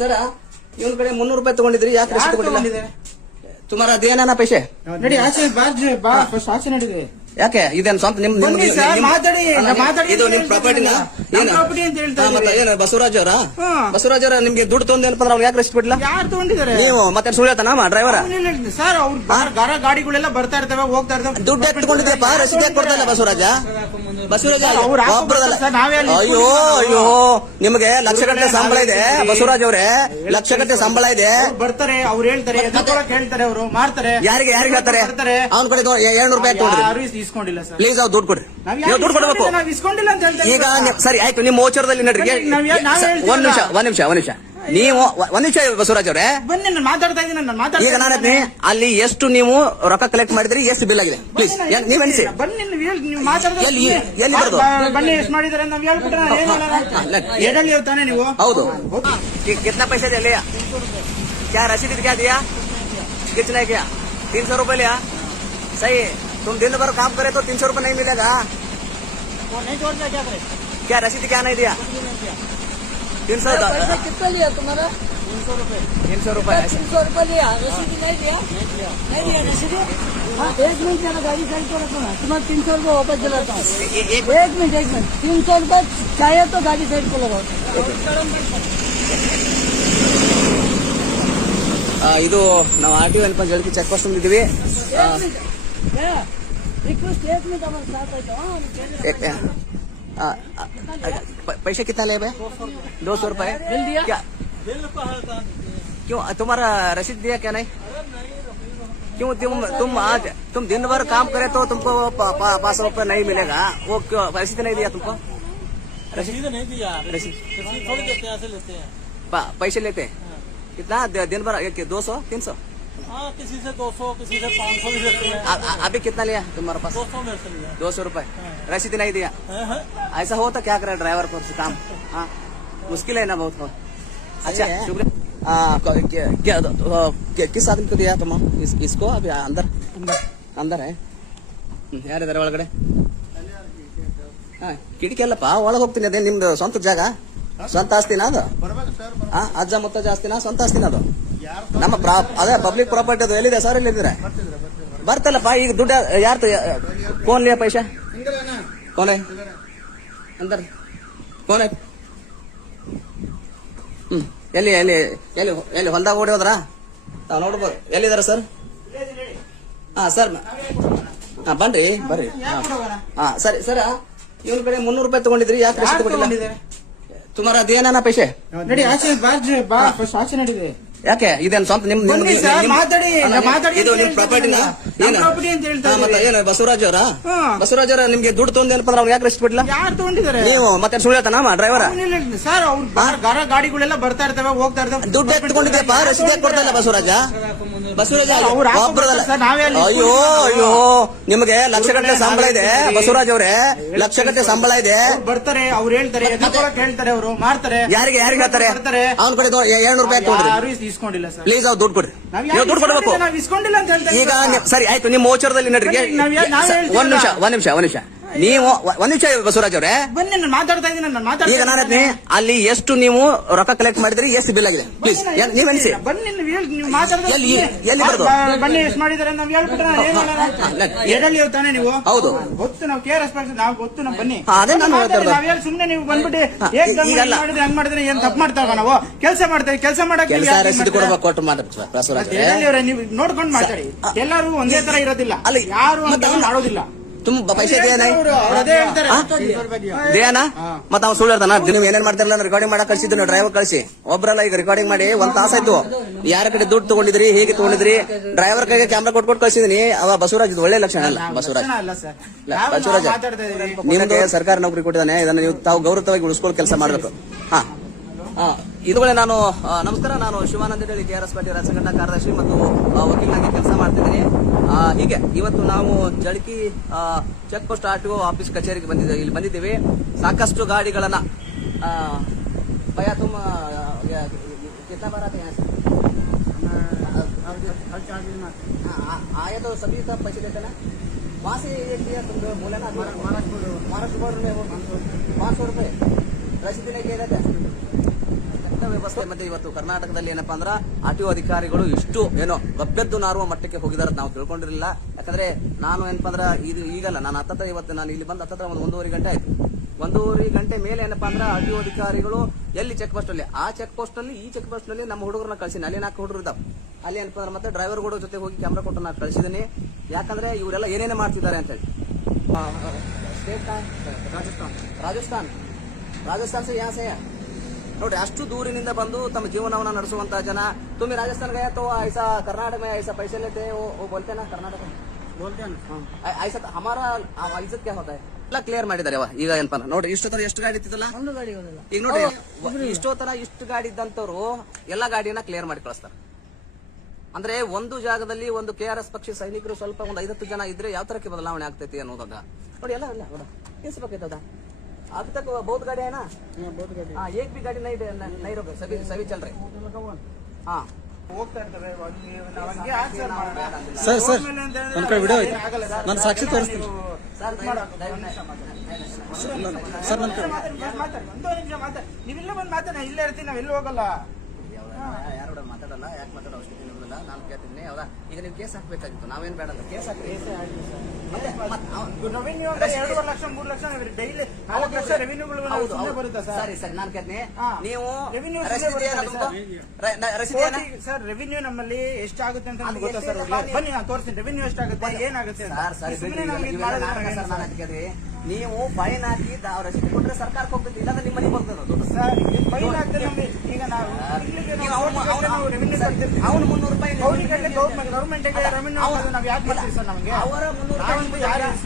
Sir ಇವನ ಕಡೆ 300 ರೂಪಾಯಿ ತಗೊಂಡಿದ್ರಿ ಯಾಕೆ ರಸೀದಿ ಕೊಟ್ಟಿಲ್ಲ तुम्हारा दिया ना पैसे नडी आचे बा फस्ट आचे नडी ಯಾಕೆ ಇದೇನು ಸ್ವಂತ ನಿಮ್ ಮಾತಾಡಿ ಇದು ನಿಮ್ ಪ್ರಾಪರ್ಟಿನ ಪ್ರಾಪರ್ಟಿ ಅಂತ ಹೇಳ್ತಾ ಮತ್ತೆ ಏನು ಬಸವರಾಜ್ ಅವರ ನಿಮ್ಗೆ ದುಡ್ಡು ತೊಂದೇನಪ್ಪ ಅಂದ್ರೆ ಅವ್ರು ಯಾಕೆ ರೆಸ್ಟ್ ಬಿಡ್ಲಿಲ್ಲ ಯಾರು ತಗೊಂಡಿದ್ದಾರೆ ನೀವು ಮತ್ತೆ ಸುಳ್ಳು ಹೇಳ್ತಾನ ಡ್ರೈವರ್ ಸರ್ ಅವ್ರ ಗಾಡಿಗಳೆಲ್ಲ ಬರ್ತಾ ಇರ್ತವೆ ಹೋಗ್ತಾ ಇರ್ತವೆ ದುಡ್ಡು ಎತ್ಕೊಂಡಿದ್ಯಪ್ಪ ರಸೀದಿ ಯಾಕೆ ಕೊಡ್ತಾ ಇಲ್ಲ ಬಸವರಾಜ ಅಯ್ಯೋ ಅಯ್ಯೋ ನಿಮ್ಗೆ ಲಕ್ಷಗಟ್ಟಲೆ ಸಂಬಳ ಇದೆ ಬಸವರಾಜ್ ಅವರೇ ಲಕ್ಷಗಟ್ಟಲೆ ಸಂಬಳ ಇದೆ ಬರ್ತಾರೆ ಅವ್ರು ಹೇಳ್ತಾರೆ ಹೇಳ್ತಾರೆ ಅವರು ಮಾಡ್ತಾರೆ ಯಾರಿಗೆ ಹೇಳ್ತಾರೆ ಅವ್ನ ಕಡೆ 700 ರೂಪಾಯಿ ತಗೊಂಡ್ರಿ ಇಸ್ಕೊಂಡಿಲ್ಲ ಸರ್ ಪ್ಲೀಸ್ ಅವ್ರು ದುಡ್ಡು ಕೊಡ್ರಿ ನೀವು ದುಡ್ಡು ಕೊಡಬೇಕು ಇಸ್ಕೊಂಡಿಲ್ಲ ಅಂತ ಹೇಳ್ತಾರೆ ಈಗ ಸರಿ ಆಯ್ತು ನಿಮ್ಮ ಓಚರದಲ್ಲಿ ನಡ್ರಿ ಒಂದ್ ನಿಮಿಷ ನೀವು ಒಂದ್ ನಿಮಿಷ ಬಸವರಾಜ್ ಅವರೇ ಬನ್ನಿ ನಾನು ಮಾತಾಡ್ತಾ ಇದ್ದೀನಿ ಈಗ ನಾನು ಅಲ್ಲಿ ಎಷ್ಟು ನೀವು ರೊಕ್ಕ ಕಲೆಕ್ಟ್ ಮಾಡಿದ್ರಿ ಎಷ್ಟು ಬಿಲ್ ಆಗಿದೆ ಪ್ಲೀಸ್ ನೀವ್ ಎಣಿಸಿ ಬನ್ನಿ ನೀವು ಮಾತಾಡ್ತಾ ಎಲ್ಲಿ ಬರೋದು ಬನ್ನಿ ಎಷ್ಟು ಮಾಡಿದಾರೆ ನಾವ್ ಹೇಳ್ಬಿಟ್ರೆ ತಾನೆ ನೀವು ಹೌದು कितना पैसे दे लिया क्या रसीद क्या दिया कितना क्या 300 रुपए लिया सही तुम दिन भर काम करे तो 300 रुपए नहीं मिलेगा नहीं छोड़ना क्या करे क्या रसीद क्या नहीं दिया 300 कितना लिया तुम्हारा 300 रुपए 300 रुपए 300 रुपए लिया रसीद नहीं दिया नहीं दिया रसीद एक मिनट जरा गाड़ी साइड को रखो ना तुम्हारा 300 रुपए वापस दिलाता हूँ एक मिनट 300 रुपए चाहिए तो गाड़ी साइड को लगाओ ಇದು ನಾವು ಆರ್ಟಿಒ ಏನಪ್ಪ ಜಲ್ದಿ ಚೆಕ್ ಪೋಸ್ಟ್ ಬಂದಿದ್ದೀವಿ पैसे कितना ले भाई 200 रुपए क्या क्यों तुम्हारा रसीद दिया क्या नहीं क्यों तुम दिन भर काम करे तो तुमको 500 रुपए नहीं मिलेगा वो क्यों रसीद नहीं दिया तुमको रसीद नहीं दिया रसीद थोड़ी देते हैं ऐसे लेते हैं पैसे लेते हैं कितना दिन भर 200 300 हाँ किसी से 200 किसी से 500 भी देते हैं अभी कितना लिया तुम्हारे पास 200 मेरे से लिया 200 रुपए रसीद नहीं दिया ऐसा हो तो क्या करे ड्राइवर को काम हाँ मुश्किल है ना बहुत अच्छा शुक्रिया किस आदमी को दिया तुम इसको अभी अंदर है ಯಾರಿದ್ದಾರೆ ಒಳಗಡೆ ಕಿಟಕಿ ಅಲ್ಲಪ್ಪ ಒಳಗೆ ಹೋಗ್ತೀನಿ ಅದೇ ನಿಮ್ದು ಸ್ವಂತ ಜಾಗ ಸ್ವಂತ ಆಸ್ತಿನ ಅದು ಅಜ್ಜ ಮುತ್ತಜ್ಜ ಆಸ್ತಿನ ಸ್ವಂತ ಆಸ್ತಿನ ಅದು ನಮ್ಮ ಅದೇ ಪಬ್ಲಿಕ್ ಪ್ರಾಪರ್ಟಿ ಅದು ಎಲ್ಲಿದೆ ಸರ್ ಎಲ್ಲಿದ್ರೆ ಬರ್ತಲ್ಲಪ್ಪ ಈಗ ದುಡ್ಡು ಯಾರ್ದು कौन लिया पैसा कौन है अंदर कौन है ಎಲ್ಲಿ ಎಲ್ಲಿ ಎಲ್ಲಿ ಎಲ್ಲಿ ಹೊಲ್ದಾಗ ಓಡಿ ಹೋದ್ರಾ ತಾವು ನೋಡ್ಬೋದು ಎಲ್ಲಿದಾರ ಸರ್ ಸರ್ ಬನ್ರಿ ಬರ್ರಿ ಸರಿ ಸರ್ ಇವನ ಕಡೆ 300 ರೂಪಾಯಿ ತಗೊಂಡಿದ್ರಿ ಯಾಕೆ ರಸೀದಿ ಕೊಟ್ಟಿಲ್ಲ तुम्हारा दिया ना पैसे नडी आचे बा फस्ट आचे नडी ಯಾಕೆ ಇದೇನು ಸ್ವಂತ ನಿಮ್ ಮಾತಾಡಿ ಇದು ನಿಮ್ ಪ್ರಾಪರ್ಟಿನ ಪ್ರಾಪರ್ಟಿ ಅಂತ ಹೇಳ್ತಾ ಮತ್ತೆ ಏನು ಬಸವರಾಜ್ ಅವರ ನಿಮ್ಗೆ ದುಡ್ಡು ತೊಂದೇನಪ್ಪ ಅಂದ್ರೆ ಅವ್ರು ಯಾಕೆ ರೆಸ್ಟ್ ಬಿಡ್ಲಿಲ್ಲ ಯಾರು ತಗೊಂಡಿದ್ದಾರೆ ನೀವು ಮತ್ತೆ ಸುಳ್ಳು ಹೇಳ್ತಾನ ಡ್ರೈವರ್ ಸರ್ ಅವ್ರ ಗಾಡಿಗಳೆಲ್ಲ ಬರ್ತಾ ಇರ್ತವೆ ಹೋಗ್ತಾ ಇರ್ತವೆ ದುಡ್ಡು ಎತ್ಕೊಂಡಿದ್ಯಪ್ಪ ರಸೀದಿ ಯಾಕೆ ಕೊಡ್ತಾ ಇಲ್ಲ ಬಸವರಾಜ ಅಯ್ಯೋ ಅಯ್ಯೋ ನಿಮ್ಗೆ ಲಕ್ಷಗಟ್ಟಲೆ ಸಂಬಳ ಇದೆ ಬಸವರಾಜ್ ಅವರೇ ಲಕ್ಷಗಟ್ಟಲೆ ಸಂಬಳ ಇದೆ ಬರ್ತಾರೆ ಅವ್ರು ಹೇಳ್ತಾರೆ ಹೇಳ್ತಾರೆ ಅವರು ಮಾಡ್ತಾರೆ ಯಾರಿಗೆ ಹೇಳ್ತಾರೆ ಅವ್ನ ಕಡೆ 700 ರೂಪಾಯಿ ತಗೊಂಡ್ರಿ ಇಸ್ಕೊಂಡಿಲ್ಲ ಸರ್ ಪ್ಲೀಸ್ ಅವ್ರು ದುಡ್ಡು ಕೊಡ್ರಿ ನೀವು ದುಡ್ಡು ಕೊಡಬೇಕು ಇಸ್ಕೊಂಡಿಲ್ಲ ಅಂತ ಹೇಳ್ತಾರೆ ಈಗ ಸರಿ ಆಯ್ತು ನಿಮ್ಮ ಓಚರದಲ್ಲಿ ನಡ್ರಿ ಒಂದ್ ನಿಮಿಷ ನೀವು ಒಂದ್ ನಿಮಿಷ ಬಸವರಾಜ್ ಅವರೇ ಬನ್ನಿ ನಾನು ಮಾತಾಡ್ತಾ ಇದ್ದೀನಿ ಈಗ ನಾನು ಅಲ್ಲಿ ಎಷ್ಟು ನೀವು ರೊಕ್ಕ ಕಲೆಕ್ಟ್ ಮಾಡಿದ್ರಿ ಎಷ್ಟು ಬಿಲ್ ಆಗಿದೆ ಪ್ಲೀಸ್ ನೀವ್ ಎಣಿಸಿ ಬನ್ನಿ ನೀವು ಮಾತಾಡ್ತಾ ಎಲ್ಲಿ ಬರೋದು ಬನ್ನಿ ಎಷ್ಟು ಮಾಡಿದಾರೆ ನಾವ್ ಹೇಳ್ಬಿಟ್ರೆ ತಾನೆ ನೀವು ಹೌದು ಗೊತ್ತು ನಾವು ಕೇರ್ ನಾವು ಗೊತ್ತು ನಾವು ಬನ್ನಿ ಅದೇ ನಾನು ನಾವ್ ಹೇಳಿ ಸುಮ್ನೆ ನೀವು ಬಂದ್ಬಿಟ್ಟು ಹಂಗ್ ಮಾಡಿದ್ರೆ ಏನ್ ತಪ್ಪು ಮಾಡ್ತಾವ ನಾವು ಕೆಲಸ ಮಾಡ್ತೇವೆ ಕೆಲಸ ಮಾಡಕ್ಕೆ ರಸೀದಿ ಕೊಡಬೇಕು ಕೊಟ್ಟು ಮಾತಾಡ್ತೀವಿ ಬಸವರಾಜ್ ನೀವು ನೋಡ್ಕೊಂಡು ಮಾತಾಡಿ ಎಲ್ಲರೂ ಒಂದೇ ತರ ಇರೋದಿಲ್ಲ ಯಾರು ಮಾಡೋದಿಲ್ಲ तुम पैसे दिया नहीं दिया ना ಮತ್ತೆ ಅವ್ನು ಸುಳ್ಳು ಹೇಳ್ತಾನ ನೀವು ಏನೇನ್ ಮಾಡ್ತಿರಲ್ಲ ರೆಕಾರ್ಡಿಂಗ್ ಮಾಡಕ್ ಕಳ್ಸಿದ್ರು ಡ್ರೈವರ್ ಕಳ್ಸಿ ಒಬ್ರಲ್ಲ ಈಗ ರೆಕಾರ್ಡಿಂಗ್ ಮಾಡಿ ಒಂದ್ ತಾಸಾಯ್ತು ಯಾರ ಕಡೆ ದುಡ್ಡು ತಗೊಂಡಿದ್ರಿ ಹೇಗೆ ತಗೊಂಡಿದ್ರಿ ಡ್ರೈವರ್ ಕೈಗೆ ಕ್ಯಾಮ್ರಾ ಕೊಟ್ಕೊಟ್ಟು ಕಳ್ಸಿದೀನಿ ಅವ ಬಸವರಾಜ್ ಇದು ಒಳ್ಳೆ ಲಕ್ಷಣ ಅಲ್ಲ ಬಸವರಾಜ್ ನಿಮ್ಗೆ ಸರ್ಕಾರ ನೌಕರಿ ಕೊಟ್ಟಿದ್ದಾನೆ ಇದನ್ನ ನೀವು ತಾವು ಗೌರವವಾಗಿ ಉಳಿಸ್ಕೊಳ್ಳೋ ಕೆಲಸ ಮಾಡ್ಬೇಕು ಇದುಗಳೇ ನಾನು ನಮಸ್ಕಾರ ನಾನು ಶಿವಾನಂದ ಹೇಳಿ KRS ಪಾಟೀಲ್ ರಾಜ್ಯ ಸಂಘಟನಾ ಕಾರ್ಯದರ್ಶಿ ಮತ್ತು ವಕೀಲನಾಗಿ ಕೆಲಸ ಮಾಡ್ತಿದ್ದೀನಿ ಹೀಗೆ ಇವತ್ತು ನಾವು Jalaki check post RTO office ಕಚೇರಿಗೆ ಇಲ್ಲಿ ಬಂದಿದ್ದೀವಿ ಸಾಕಷ್ಟು ಗಾಡಿಗಳನ್ನ ಭಯ ತುಮ कितना बार आते हैं आए तो सभी सब पैसे देते ना वहाँ से एक दिया तुम बोले ना महाराष्ट्र बॉर्डर में वो 500 रुपए रसीद नहीं दे रहे थे ವ್ಯವಸ್ಥೆ ಮಧ್ಯೆ ಇವತ್ತು ಕರ್ನಾಟಕದಲ್ಲಿ ಏನಪ್ಪಾ ಅಂದ್ರೆ RTO ಅಧಿಕಾರಿಗಳು ಇಷ್ಟು ಏನೋ ಗಬ್ಬೆದ್ದು ನಾರುವ ಮಟ್ಟಕ್ಕೆ ಹೋಗಿದಾರೆ ನಾವು ತಿಳ್ಕೊಂಡಿರಲಿಲ್ಲ. ಯಾಕಂದ್ರೆ ನಾನು ಏನಪ್ಪಾ ಅಂದ್ರೆ ಇದು ಈಗಲ್ಲ, ನಾನು ಹತ್ತತ್ರ ಇವತ್ತು ನಾನು ಇಲ್ಲಿ ಬಂದು ಹತ್ತತ್ರ ಒಂದು 1.5 ಗಂಟೆ ಆಯ್ತು. 1.5 ಗಂಟೆ ಮೇಲೆ ಏನಪ್ಪಾ ಅಂದ್ರೆ RTO ಅಧಿಕಾರಿಗಳು ಎಲ್ಲಿ ಚೆಕ್ ಪೋಸ್ಟ್ ಅಲ್ಲಿ, ಆ ಚೆಕ್ ಪೋಸ್ಟ್ ನಲ್ಲಿ ಈ ಚೆಕ್ ಪೋಸ್ಟ್ ನಲ್ಲಿ ನಮ್ಮ ಹುಡುಗರನ್ನ ಕಳ್ಸಿನಿ. ಅಲ್ಲಿ 4 ಹುಡುಗರು ಇದ್ದಾವೆ. ಅಲ್ಲಿ ಏನಪ್ಪಾ ಅಂದ್ರೆ ಮತ್ತೆ ಡ್ರೈವರ್ ಕೂಡ ಜೊತೆ ಹೋಗಿ ಕ್ಯಾಮ್ರಾ ಕೊಟ್ಟು ನಾನು ಕಳಿಸಿದ್ದೀನಿ. ಯಾಕಂದ್ರೆ ಇವರೆಲ್ಲ ಏನೇನೇ ಮಾಡ್ತಿದ್ದಾರೆ ಅಂತ ಹೇಳಿ. ಸ್ಟೇಟ್ ರಾಜಸ್ಥಾನ್ ಸೇ ಯಾ ಸೇ ನೋಡಿ, ಅಷ್ಟು ದೂರಿನಿಂದ ಬಂದು ತಮ್ಮ ಜೀವನವನ್ನ ನಡೆಸುವಂತಹ ಜನ. ತುಮಿ ರಾಜಸ್ಥಾನ್ ಗಯಾ ತೋ ಐಸಾ ಕರ್ನಾಟಕ में ऐसा पैसे लेते हैं वो बोलते हैं ना कर्नाटक में बोलते हैं ऐसा हमारा इज्जत क्या होता है ಎಲ್ಲ ಕ್ಲಿಯರ್ ಮಾಡಿದ್ದಾರೆ. ಈಗ ಏನಪ್ಪ ನೋಡಿ, ಇಷ್ಟೊತ್ತರ ಎಷ್ಟು ಗಾಡಿ ಇತ್ತಿದ್ದಲ್ಲ, ಒಂದು ಗಾಡಿಗಳಿಲ್ಲ. ಈಗ ನೋಡಿ ಇಷ್ಟೊತ್ತರ ಇಷ್ಟು ಗಾಡಿ ಇದ್ದಂತವ್ರು ಎಲ್ಲ ಗಾಡಿಯನ್ನ ಕ್ಲಿಯರ್ ಮಾಡಿ ಕಳಿಸ್ತಾರೆ. ಅಂದ್ರೆ ಒಂದು ಜಾಗದಲ್ಲಿ ಒಂದು KRS ಪಕ್ಷಿ ಸೈನಿಕರು ಸ್ವಲ್ಪ ಒಂದು 5-10 ಜನ ಇದ್ರೆ ಯಾವ ತರಕ್ಕೆ ಬದಲಾವಣೆ ಆಗ್ತೈತಿ ಅನ್ನೋದಾಗ ನೋಡಿ. ಎಲ್ಲ ಕೇಸಬೇಕಾಯ್ತದ अब तक बहुत गाड़ी है ना, बहुत गाड़ी हाँ एक भी गाड़ी नहीं रोके, सभी चल रहे. हाँ ಹೋಗ್ತಾ ಇರ್ತಾರೆ. ನಾವಂಗೆ ಆನ್ಸರ್ ಮಾಡೋಣ. ಸರ್ ನನ್ನ ಕಡೆ ವಿಡಿಯೋ ಐತೆ, ನಾನು ಸಾಕ್ಷಿ ತೋರಿಸ್ತೀನಿ. ಸರ್ ಸರ್ ನನ್ನ ಕಡೆ ಒಂದು ನಿಮಿಷ ಮಾತಾಡಿ. ನೀವಿಲ್ಲ ಬಂದು ಮಾತಾಡಿ, ಇಲ್ಲೇ ಇರ್ತೀನಿ, ನಾವ್ ಎಲ್ಲೂ ಹೋಗಲ್ಲ. ಯಾರು ಮಾತಾಡಲ್ಲ, ಯಾಕೆ ಮಾತಾಡೋ ಅವಶ್ಯಕತೆ ನಿಮ್ದಿಲ್ಲ. ನಾನು ಕೇಳ್ತೀನಿ ಹೌದಾ. ಈಗ ನೀವು ಕೇಸ್ ಹಾಕ್ಬೇಕಾಗಿತ್ತು, ನಾವೇನ್ ಬೇಡ ಕೇಸ್ ಹಾಕಿ. ರೆವಿನ್ಯೂ ಅಂತ 2.5 ಲಕ್ಷ 3 ಲಕ್ಷ ಡೈಲಿ 4 ಲಕ್ಷ ರೆವಿನ್ಯೂಗಳು ಬರುತ್ತೆ ಸರ್. ಸರಿ ನಾನು ಕೇಳ್ತೀನಿ, ಹಾ. ನೀವು ರೆವಿನ್ಯೂ ರಸೀದಿ ಏನ ಸರ್? ರೆವಿನ್ಯೂ ನಮ್ಮಲ್ಲಿ ಎಷ್ಟಾಗುತ್ತೆ ಅಂತ ನಮ್ಗೆ ಗೊತ್ತಾ ಸರ್? ಬನ್ನಿ ನಾನು ತೋರಿಸ್ತೀನಿ ರೆವಿನ್ಯೂ ಎಷ್ಟಾಗುತ್ತೆ, ಏನಾಗುತ್ತೆ. ನೀವು ಫೈನ್ ಹಾಕಿ ರಸೀದಿ ಕೊಟ್ರೆ ಸರ್ಕಾರಕ್ಕೆ ಹೋಗ್ತೈತಿ, ಇಲ್ಲಾಂದ್ರೆ ನಿಮ್ಮ ಮನೆಗೆ ಬರ್ತದೆ ಸರ್. ಫೈನ್ ಹಾಕ್ತಾರೆ ನಮ್ಗೆ. ಈಗ ನಾವು ರೆವಿನ್ಯೂ ಅವನು 300 ರೂಪಾಯಿ ಗೌರ್ಮೆಂಟ್ ರೆವಿನ್ಯೂ ನಾವ್ ಯಾಕೆ ಮಾಡ್ತೀವಿ ಸರ್? ನಮಗೆ ಅವರ 300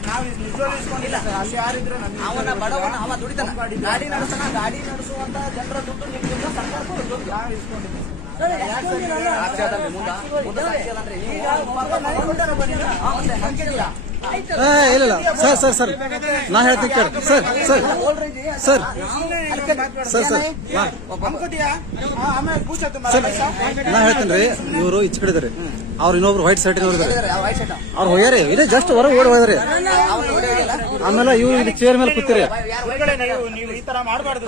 ನಾವು ನಿಜವಾಗ್ಲೂ ಇಸ್ಕೊಂಡಿಲ್ಲ ಸರ್. ಅಲ್ಲಿ ಯಾರಿದ್ರೆ ಅವನ ಬಡವನ ಅವ ದುಡಿತಾನ, ಗಾಡಿ ನಡೆಸುವಂತ ಜನರ ದುಡ್ಡು ನಿಮ್ಗಿಂತ ಸರ್ಕಾರಕ್ಕೂ ದುಡ್ಡು ನಾವು ಇಸ್ಕೊಂಡಿದ್ದೀವಿ ಸರ್. ಇಲ್ಲ ಸರ್ ನಾ ಹೇಳ್ತೀನಿ ಕೇಳಿ. ಸರ್ ನಾ ಹೇಳ್ತೀನಿ ರೀ. ಇವರು ಈಚೆ ಕಡೆ ಇದಾರೆ, ಅವ್ರು ಇನ್ನೊಬ್ರು ವೈಟ್ ಶರ್ಟ್ ಇದಾರೆ, ಅವ್ರು ಹೋಗ್ಯಾರಿ. ಇದೇ ಜಸ್ಟ್ ಹೊರಗೆ ಓಡಿ ಹೋದ್ರಿ. ಆಮೇಲೆ ಇವ್ರು ಇಲ್ಲಿ ಚೇರ್ ಮೇಲೆ ಕೂತಿರಿ. ನೀವು ಈ ತರ ಮಾಡಬಾರ್ದು.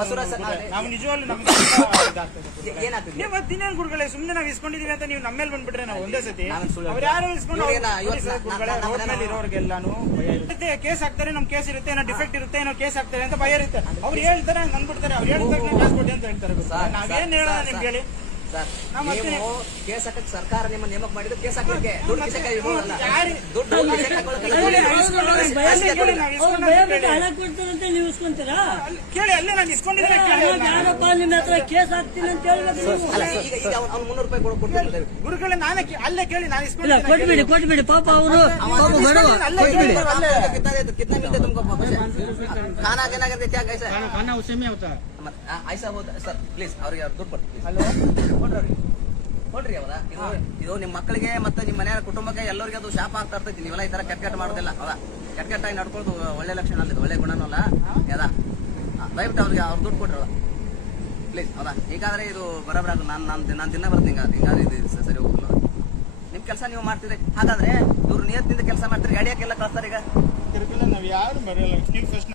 ನಾವು ನಿಜವಾಗ್ಲೂ ನಮ್ಗೆ ಇನ್ನೇನು ಗುರುಗಳೇ, ಸುಮ್ಮನೆ ನಾವು ಇಸ್ಕೊಂಡಿದೀವಿ ಅಂತ ನೀವು ನಮ್ಮ ಮೇಲೆ ಬಂದ್ಬಿಟ್ರೆ ನಾವು ಒಂದೇ ಸತಿ ಅವ್ರು ಯಾರು ಇಸ್ಕೊಂಡು ರೋಡ್ ಮೇಲೆ ಇರೋರ್ಗೆಲ್ಲಾನು ಭಯ ಇರುತ್ತೆ. ಕೇಸ್ ಹಾಕ್ತಾರೆ, ನಮ್ ಕೇಸ್ ಇರುತ್ತೆ, ಏನೋ ಡಿಫೆಕ್ಟ್ ಇರುತ್ತೆ, ಏನೋ ಕೇಸ್ ಹಾಕ್ತಾರೆ ಅಂತ ಭಯ ಇರುತ್ತೆ. ಅವ್ರು ಹೇಳ್ತಾರೆ, ಹಂಗ್ ಅಂದ್ಬಿಡ್ತಾರೆ. ಅವ್ರು ಹೇಳ್ತಾರೆ ಕೇಸ್ ಕೊಡಿ ಅಂತ ಹೇಳ್ತಾರೆ. ನಾವೇನ್ ಹೇಳೋಣ ನಿಮ್ಗೆ ಹೇಳಿ? ನೀವು ಕೇಸ್ ಹಾಕಕ್ಕೆ ಸರ್ಕಾರ ನಿಮ್ಮ ನೇಮಕ ಮಾಡಿದ್ದು ಕೇಸ್ ಹಾಕಲಿಕ್ಕೆ, ದುಡ್ಡು ನೀವು ಇಸ್ಕೊಂತೀರಾ? ಕೇಳಿ, ಅಲ್ಲೇ ನಾನು ಇಸ್ಕೊಂಡಿದ್ರೆ ಯಾರಪ್ಪ ನಿಮ್ಮ ಹತ್ರ ಕೇಸ್ ಹಾಕ್ತೀನಿ ಅಂತ ಹೇಳ್ಬೇಕು. ಈಗ ಅವ್ನು 300 ರೂಪಾಯಿ ಕೊಡ್ತಾರೆ ಗುರುಗಳೇ. ನಾನೇ ಅಲ್ಲೇ ಕೇಳಿ, ನಾನು ಇಲ್ಲ, ಕೊಟ್ಬಿಡಿ ಪಾಪ ಅವರು कितना मिलते तुमको खाना देना करके क्या कैसा खाना उसी में होता है ऐसा होता ಸರ್. ಪ್ಲೀಸ್ ಅವ್ರಿಗೆ ದುಡ್ಡು ಕೊಡ್ರಿ ಹೌದಾ. ಇದು ನಿಮ್ಮ ಮಕ್ಕಳಿಗೆ ಮತ್ತೆ ನಿಮ್ಮ ಮನೆಯ ಕುಟುಂಬಕ್ಕೆ ಎಲ್ಲರಿಗೆ ಅದು ಶಾಪ ಆಗ್ತಾ ಇರ್ತೈತಿ. ನೀವೆಲ್ಲ ಈ ತರ ಕೆಟ್ಟ ಮಾಡೋದಿಲ್ಲ ಹೌದಾ. ಕೆಟ್ಟಾಗಿ ನಡ್ಕೊಳ್ಳೋದು ಒಳ್ಳೆ ಲಕ್ಷಣ ಅಲ್ಲ, ಇದು ಒಳ್ಳೆ ಗುಣನೂ ಅಲ್ಲ ಯಾವ್ದಾ. ದಯವಿಟ್ಟು ಅವ್ರಿಗೆ ಅವ್ರು ದುಡ್ಡು ಕೊಡ್ರಿ ಪ್ಲೀಸ್ ಹೌದಾ. ಹೀಗಾದ್ರೆ ಇದು ಬರೋಬರ. ನಾನು ದಿನ ಬರ್ತೀನಿ, ಹಿಂಗಾದ್ರೆ ಇದು ಸರಿ ಹೋಗಲ್ಲ. ನಿಮ್ ಕೆಲಸ ನೀವು ಮಾಡ್ತೀರಿ. ಹಾಗಾದ್ರೆ ಇವ್ರು ನಿಯತ್ತಿಂದ ಕೆಲಸ ಮಾಡ್ತೀರಿ, ಗಾಡಿಯಾಕೆಲ್ಲ ಕಳ್ಸ್ತಾರೆ. ಈಗ ನಾವ್ ಯಾರು ಬರೆಯಲ್ಲ. ನೀವು ಫಸ್ಟ್